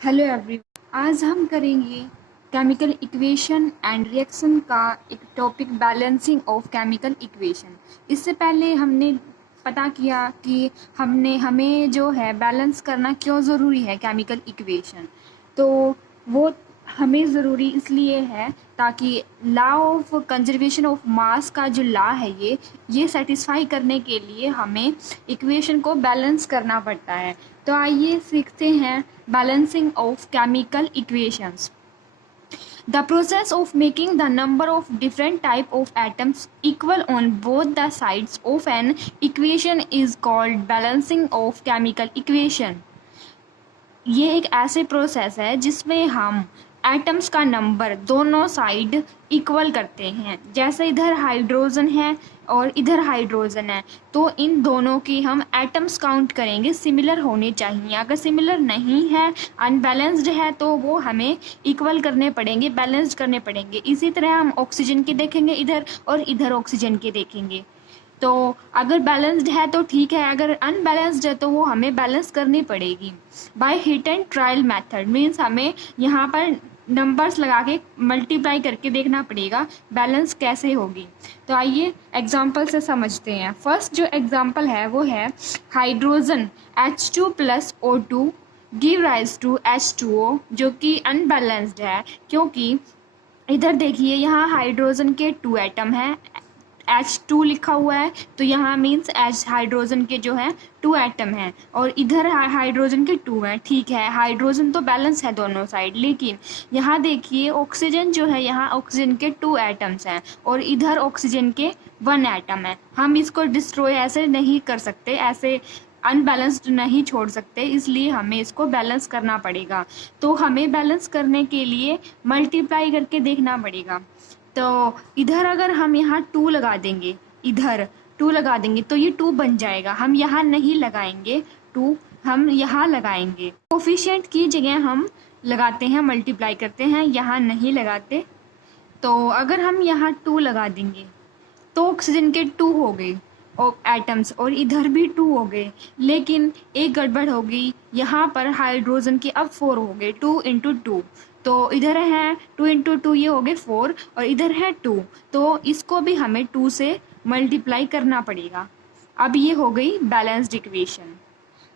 Hello everyone, आज हम करेंगे केमिकल इक्वेशन एंड रिएक्शन का एक topic balancing of chemical equation. इससे पहले हमने पता किया कि हमें जो है बैलेंस करना क्यों ज़रूरी है केमिकल इक्वेशन। तो वो हमें ज़रूरी इसलिए है ताकि law of conservation of mass का जो लॉ है ये सेटिस्फाई करने के लिए हमें इक्वेशन को बैलेंस करना पड़ता है। तो आइए सीखते हैं balancing of chemical equations. The process of making the number of different type of atoms equal on both the sides of an equation is called balancing of chemical equation। ये एक ऐसे प्रोसेस है जिसमें हम एटम्स का number दोनों side equal करते हैं। जैसे इधर हाइड्रोजन है और इधर हाइड्रोजन है, तो इन दोनों की हम एटम्स काउंट करेंगे, सिमिलर होने चाहिए। अगर सिमिलर नहीं है, अनबैलेंस्ड है, तो वो हमें इक्वल करने पड़ेंगे, बैलेंस्ड करने पड़ेंगे। इसी तरह हम ऑक्सीजन के देखेंगे इधर और इधर ऑक्सीजन के देखेंगे। तो अगर बैलेंस्ड है तो ठीक है, अगर अनबैलेंस्ड है तो वो हमें बैलेंस करनी पड़ेगी। By hit and trial method means हमें यहाँ पर नंबर्स लगा के मल्टीप्लाई करके देखना पड़ेगा बैलेंस कैसे होगी। तो आइए एग्जांपल से समझते हैं। फर्स्ट जो एग्जांपल है वो है hydrogen H2 plus O2 give rise to H2O, जो कि अनबैलेंस्ड है क्योंकि इधर देखिए यहाँ हाइड्रोजन के 2 एटम हैं, H2 लिखा हुआ है, तो यहाँ मीन्स H हाइड्रोजन के जो है 2 एटम हैं और इधर हाइड्रोजन के 2 हैं। ठीक है, हाइड्रोजन तो बैलेंस है दोनों साइड, लेकिन यहाँ देखिए ऑक्सीजन जो है, यहाँ ऑक्सीजन के 2 एटम्स हैं और इधर ऑक्सीजन के 1 एटम है। हम इसको डिस्ट्रॉय ऐसे नहीं कर सकते, ऐसे अनबैलेंस्ड नहीं छोड़ सकते, इसलिए हमें इसको बैलेंस करना पड़ेगा। तो हमें बैलेंस करने के लिए मल्टीप्लाई करके देखना पड़ेगा। तो इधर अगर हम यहाँ 2 लगा देंगे, इधर 2 लगा देंगे तो ये 2 बन जाएगा। हम यहाँ नहीं लगाएंगे 2, हम यहाँ लगाएंगे। कोफिशिएंट की जगह हम लगाते हैं, मल्टीप्लाई करते हैं, यहाँ नहीं लगाते। तो अगर हम यहाँ 2 लगा देंगे तो ऑक्सीजन के 2 हो गए एटम्स और इधर भी 2 हो गए, लेकिन एक गड़बड़ हो गई, यहाँ पर हाइड्रोजन के अब 4 हो गए, 2 इंटू 2। तो इधर है 2 इंटू 2, ये हो गए 4 और इधर है 2, तो इसको भी हमें 2 से मल्टीप्लाई करना पड़ेगा। अब ये हो गई बैलेंस्ड इक्वेशन।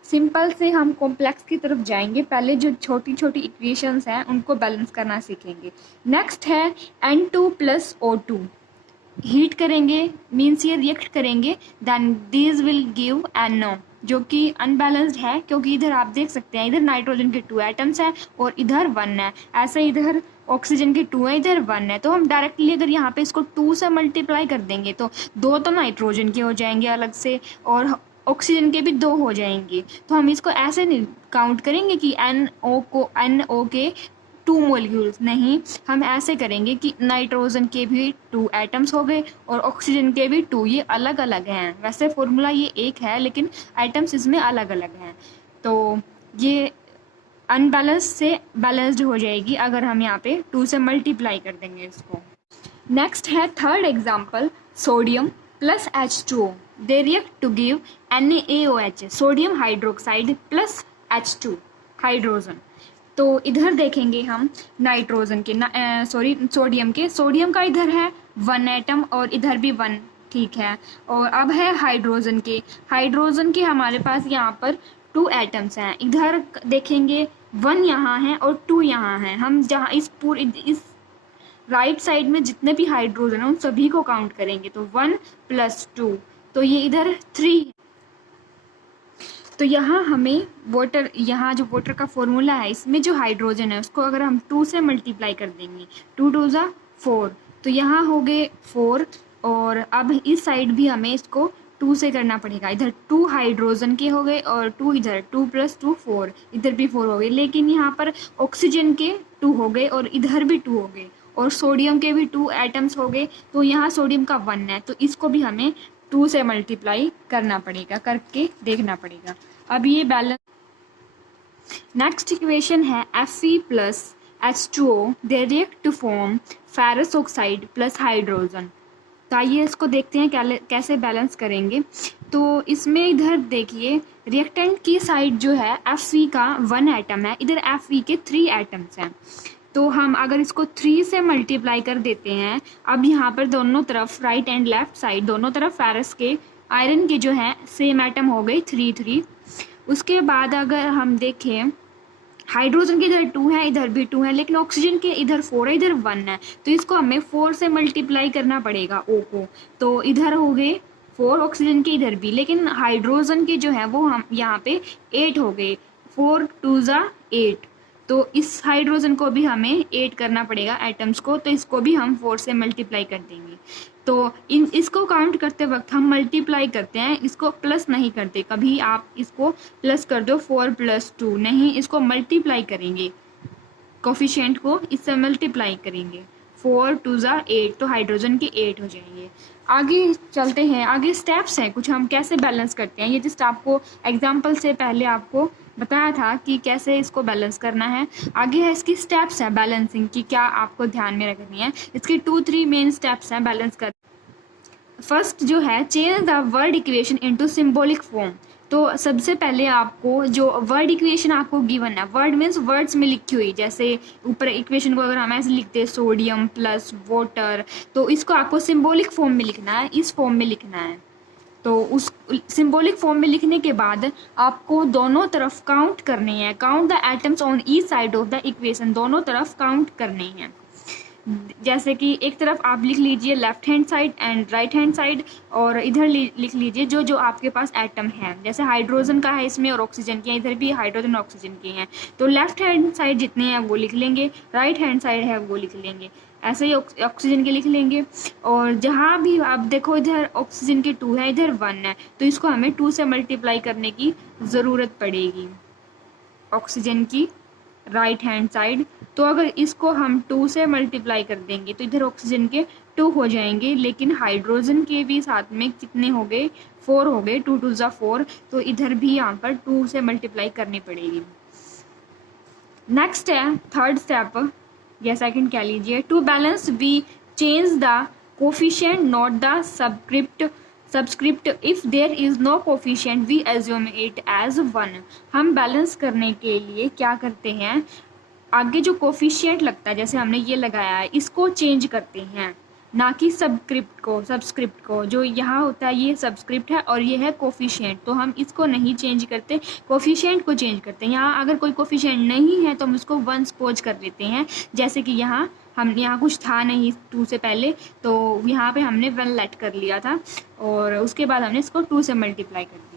सिंपल से हम कॉम्प्लेक्स की तरफ जाएंगे, पहले जो छोटी छोटी इक्वेशंस हैं उनको बैलेंस करना सीखेंगे। नेक्स्ट है N2 प्लस O2, हीट करेंगे मीन्स ये रिएक्ट करेंगे, then this will give NO, जो कि अनबैलेंस्ड है क्योंकि इधर आप देख सकते हैं इधर नाइट्रोजन के 2 एटम्स हैं और इधर 1 है, ऐसे इधर ऑक्सीजन के 2 है, इधर 1 है। तो हम डायरेक्टली अगर यहाँ पे इसको 2 से मल्टीप्लाई कर देंगे तो 2 तो नाइट्रोजन के हो जाएंगे अलग से और ऑक्सीजन के भी 2 हो जाएंगे। तो हम इसको ऐसे नहीं काउंट करेंगे कि NO के 2 मोलिक्यूल्स, नहीं, हम ऐसे करेंगे कि नाइट्रोजन के भी 2 एटम्स हो गए और ऑक्सीजन के भी 2, ये अलग अलग हैं। वैसे फॉर्मूला ये एक है लेकिन एटम्स इसमें अलग अलग हैं। तो ये अनबैलेंस से बैलेंस्ड हो जाएगी अगर हम यहाँ पे 2 से मल्टीप्लाई कर देंगे इसको। नेक्स्ट है third example, sodium plus H2O, they react to give NaOH, sodium hydroxide plus H2 hydrogen. तो इधर देखेंगे हम नाइट्रोजन के सोडियम का इधर है 1 एटम और इधर भी 1, ठीक है। और अब है हाइड्रोजन के हमारे पास यहाँ पर 2 एटम्स हैं। इधर देखेंगे 1 यहाँ है और 2 यहाँ है। हम जहाँ इस राइट साइड में जितने भी हाइड्रोजन हैं उन सभी को काउंट करेंगे, तो 1 प्लस 2, तो ये इधर 3। तो यहाँ हमें यहाँ जो वाटर का फॉर्मूला है, इसमें जो हाइड्रोजन है उसको अगर हम 2 से मल्टीप्लाई कर देंगे, 2 2 ज़ा 4, तो यहाँ हो गए 4। और अब इस साइड भी हमें इसको 2 से करना पड़ेगा, इधर 2 हाइड्रोजन के हो गए और 2 इधर, 2 प्लस 2 4, इधर भी 4 हो गए, लेकिन यहाँ पर ऑक्सीजन के 2 हो गए और इधर भी 2 हो गए और सोडियम के भी 2 एटम्स हो गए, तो यहाँ सोडियम का 1 है, तो इसको भी हमें 2 से मल्टीप्लाई करना पड़ेगा, करके देखना पड़ेगा। अब ये बैलेंस। नेक्स्ट इक्वेशन है Fe plus H2O, they react to form ferrous oxide plus hydrogen. तो आइए इसको देखते हैं कैसे बैलेंस करेंगे। तो इसमें इधर देखिए रिएक्टेंट की साइड जो है Fe का 1 एटम है, इधर Fe के 3 एटम्स हैं। तो हम अगर इसको 3 से मल्टीप्लाई कर देते हैं, अब यहाँ पर दोनों तरफ राइट एंड लेफ्ट साइड दोनों तरफ फेरस के आयरन के जो है सेम एटम हो गए 3 उसके बाद अगर हम देखें हाइड्रोजन के इधर 2 है, इधर भी 2 है, लेकिन ऑक्सीजन के इधर 4 है, इधर 1 है, तो इसको हमें 4 से मल्टीप्लाई करना पड़ेगा O को। तो इधर हो गए 4 ऑक्सीजन के इधर भी, लेकिन हाइड्रोजन के जो है वो हम यहाँ पे 8 हो गए, 4 2 ज़ा 8। तो इस हाइड्रोजन को भी हमें 8 करना पड़ेगा एटम्स को, तो इसको भी हम 4 से मल्टीप्लाई कर देंगे। तो इसको काउंट करते वक्त हम मल्टीप्लाई करते हैं, इसको प्लस नहीं करते। कभी आप इसको प्लस कर दो 4 + 2 नहीं, इसको मल्टीप्लाई करेंगे, कोफिशिएंट को इससे मल्टीप्लाई करेंगे। 4 2 ज़ा 8, तो हाइड्रोजन के 8 हो जाएंगे। आगे चलते हैं, आगे स्टेप्स हैं कुछ हम कैसे बैलेंस करते हैं। ये जस्ट आपको एग्जाम्पल से पहले आपको बताया था कि कैसे इसको बैलेंस करना है। आगे है इसकी स्टेप्स हैं बैलेंसिंग की, क्या आपको ध्यान में रखनी है। इसकी 2-3 मेन स्टेप्स हैं बैलेंस कर। फर्स्ट जो है change the word equation into symbolic form. तो सबसे पहले आपको जो वर्ड इक्वेशन आपको गिवन है, वर्ड मीन्स वर्ड्स में लिखी हुई, जैसे ऊपर इक्वेशन को अगर हम ऐसे लिखते हैं सोडियम प्लस वाटर, तो इसको आपको सिंबॉलिक फॉर्म में लिखना है, इस फॉर्म में लिखना है। तो उस सिंबॉलिक फॉर्म में लिखने के बाद आपको दोनों तरफ काउंट करने हैं, count the atoms on each side of the equation, दोनों तरफ काउंट करने हैं। जैसे कि एक तरफ आप लिख लीजिए left hand side and right hand side, और इधर लिख लीजिए जो जो आपके पास एटम है, जैसे हाइड्रोजन का है इसमें और ऑक्सीजन के, इधर भी हाइड्रोजन ऑक्सीजन के हैं, तो लेफ्ट हैंड साइड जितने हैं वो लिख लेंगे, राइट हैंड साइड है वो लिख लेंगे, ऐसे ही ऑक्सीजन के लिख लेंगे। और जहाँ भी आप देखो इधर ऑक्सीजन के 2 है, इधर 1 है, तो इसको हमें 2 से मल्टीप्लाई करने की ज़रूरत पड़ेगी, ऑक्सीजन की राइट हैंड साइड। तो अगर इसको हम 2 से मल्टीप्लाई कर देंगे तो इधर ऑक्सीजन के 2 हो जाएंगे, लेकिन हाइड्रोजन के भी साथ में कितने हो गए, 4 हो गए, 2 2 ज़ा 4, तो इधर भी यहाँ पर 2 से मल्टीप्लाई करनी पड़ेगी। नेक्स्ट है थर्ड स्टेप या सेकंड कह लीजिए, to balance we change the coefficient not the subscript if there is no coefficient we assume it as 1। हम बैलेंस करने के लिए क्या करते हैं, आगे जो कोफिशिएंट लगता है जैसे हमने ये लगाया है इसको चेंज करते हैं, ना कि सबस्क्रिप्ट को। जो यहाँ होता है ये सबस्क्रिप्ट है और ये है कोफिशिएंट, तो हम इसको नहीं चेंज करते, कोफिशिएंट को चेंज करते हैं। यहाँ अगर कोई कोफिशिएंट नहीं है तो हम इसको 1 सपोज कर लेते हैं, जैसे कि यहाँ कुछ था नहीं 2 से पहले, तो यहाँ पे हमने 1 लेट कर लिया था और उसके बाद हमने इसको 2 से मल्टीप्लाई कर दिया।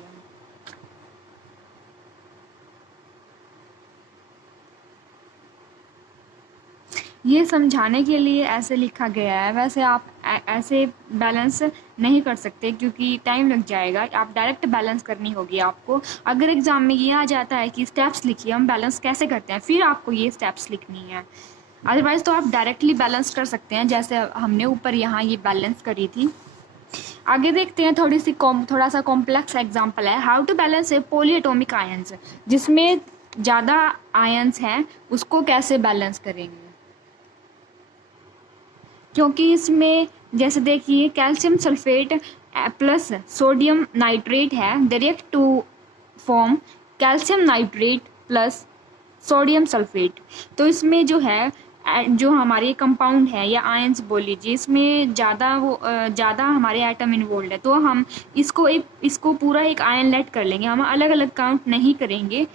ये समझाने के लिए ऐसे लिखा गया है, वैसे आप ऐसे बैलेंस नहीं कर सकते क्योंकि टाइम लग जाएगा, आप डायरेक्ट बैलेंस करनी होगी आपको। अगर एग्ज़ाम में ये आ जाता है कि स्टेप्स लिखिए हम बैलेंस कैसे करते हैं, फिर आपको ये स्टेप्स लिखनी है, अदरवाइज़ तो आप डायरेक्टली बैलेंस कर सकते हैं जैसे हमने ऊपर यहाँ ये बैलेंस करी थी। आगे देखते हैं थोड़ा सा कॉम्प्लेक्स एग्जाम्पल है, how to balance a polyatomic ions, जिसमें ज़्यादा आयंस हैं उसको कैसे बैलेंस करेंगे। क्योंकि इसमें जैसे देखिए calcium sulphate plus sodium nitrate है, they react to form calcium nitrate plus sodium sulphate. तो इसमें जो है जो हमारे कंपाउंड है या आयंस बोल लीजिए, इसमें ज़्यादा हमारे एटम इन्वॉल्व है, तो हम इसको पूरा एक आयन लेट कर लेंगे, हम अलग अलग काउंट नहीं करेंगे,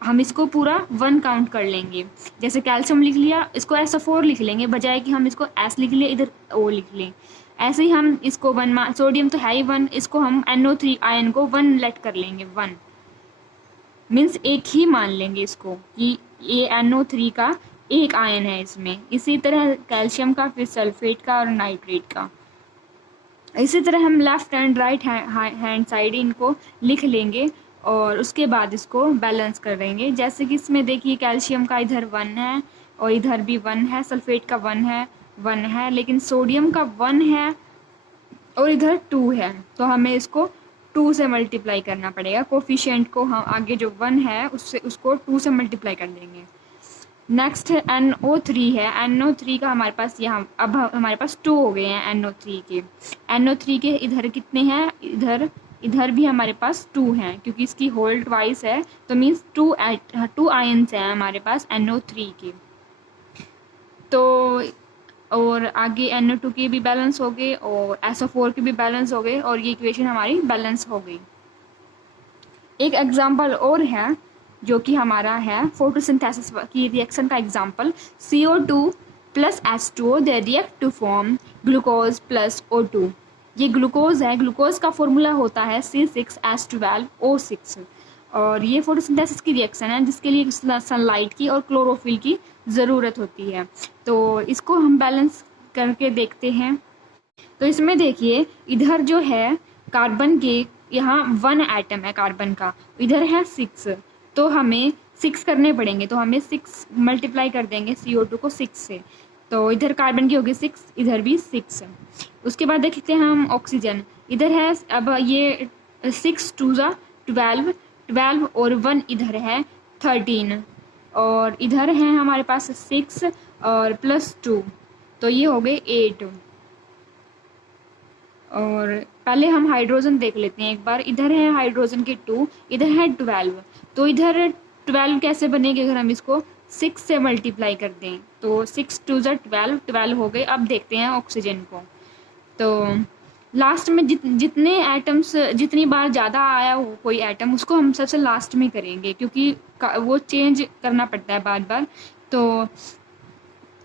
हम इसको पूरा 1 काउंट कर लेंगे। जैसे कैल्शियम लिख लिया, इसको SO4 लिख लेंगे, बजाय कि हम इसको S लिख लें, इधर O लिख लें। ऐसे ही हम इसको 1 सोडियम तो है ही 1, इसको हम NO3 आयन को 1 लेट कर लेंगे, 1 मीन्स एक ही मान लेंगे इसको कि ये NO3 का एक आयन है इसमें। इसी तरह कैल्शियम का, फिर सल्फेट का और नाइट्रेट का। इसी तरह हम left and right hand side इनको लिख लेंगे और उसके बाद इसको बैलेंस कर देंगे। जैसे कि इसमें देखिए कैल्शियम का इधर 1 है और इधर भी 1 है, सल्फेट का 1 है, लेकिन सोडियम का 1 है और इधर 2 है, तो हमें इसको 2 से मल्टीप्लाई करना पड़ेगा। कोफिशिएंट को हम आगे जो 1 है उसको 2 से मल्टीप्लाई कर देंगे। नेक्स्ट NO3 है। NO3 का हमारे पास यहाँ अब हमारे पास 2 हो गए हैं NO3 के। NO3 के इधर कितने हैं, इधर भी हमारे पास 2 हैं, क्योंकि इसकी होल्ड वाइज है तो मीन्स 2 आयंस हैं हमारे पास NO3 के। तो और आगे NO2 के भी बैलेंस हो गए और SO4 के भी बैलेंस हो गए, और ये इक्वेशन हमारी बैलेंस हो गई। एक एग्जाम्पल और है जो कि हमारा है फोटोसिंथेसिस की रिएक्शन का example. CO2 plus H2O they react to form glucose plus O2। ये ग्लूकोज है, ग्लूकोज का फॉर्मूला होता है C6H12O6, और ये फोटोसिंथेसिस की रिएक्शन है जिसके लिए सनलाइट की और क्लोरोफिल की ज़रूरत होती है। तो इसको हम बैलेंस करके देखते हैं। तो इसमें देखिए इधर जो है कार्बन के यहाँ 1 एटम है कार्बन का, इधर है 6, तो हमें 6 करने पड़ेंगे। तो हमें 6 मल्टीप्लाई कर देंगे CO2 को 6 से, तो इधर कार्बन की होगी 6, इधर भी 6। उसके बाद देखते हैं हम ऑक्सीजन, इधर है अब ये 6 2 ज़ा 12 और 1 इधर है 13, और इधर है हमारे पास 6 और प्लस 2, तो ये हो गए 8। और पहले हम हाइड्रोजन देख लेते हैं एक बार। इधर है हाइड्रोजन के 2, इधर है 12, तो इधर 12 कैसे बनेगी अगर हम इसको 6 से मल्टीप्लाई कर दें, तो 6 2 ज़ा 12 हो गए। अब देखते हैं ऑक्सीजन को, तो लास्ट में जितने एटम्स जितनी बार ज़्यादा आया हो कोई एटम, उसको हम सबसे लास्ट में करेंगे, क्योंकि वो चेंज करना पड़ता है बार बार। तो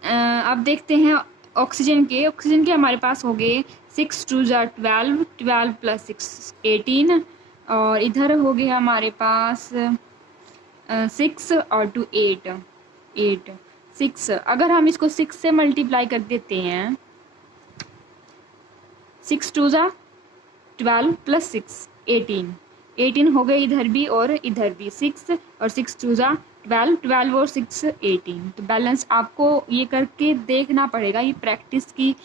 अब देखते हैं ऑक्सीजन के हमारे पास हो गए 6 2 ज़ा 12 प्लस 6 18, और इधर हो गए हमारे पास 6 और 2 8 6। अगर हम इसको 6 से मल्टीप्लाई कर देते हैं, 6 2 ज़ा 12 प्लस 6 18 हो गए इधर भी और इधर भी 6, और 6 2 ज़ा 12 और 6 18। तो बैलेंस आपको ये करके देखना पड़ेगा, ये प्रैक्टिस की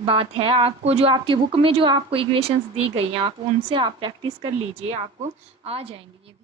बात है। आपको जो आपके बुक में जो आपको इक्वेशंस दी गई हैं, आप उनसे आप प्रैक्टिस कर लीजिए, आपको आ जाएंगे ये।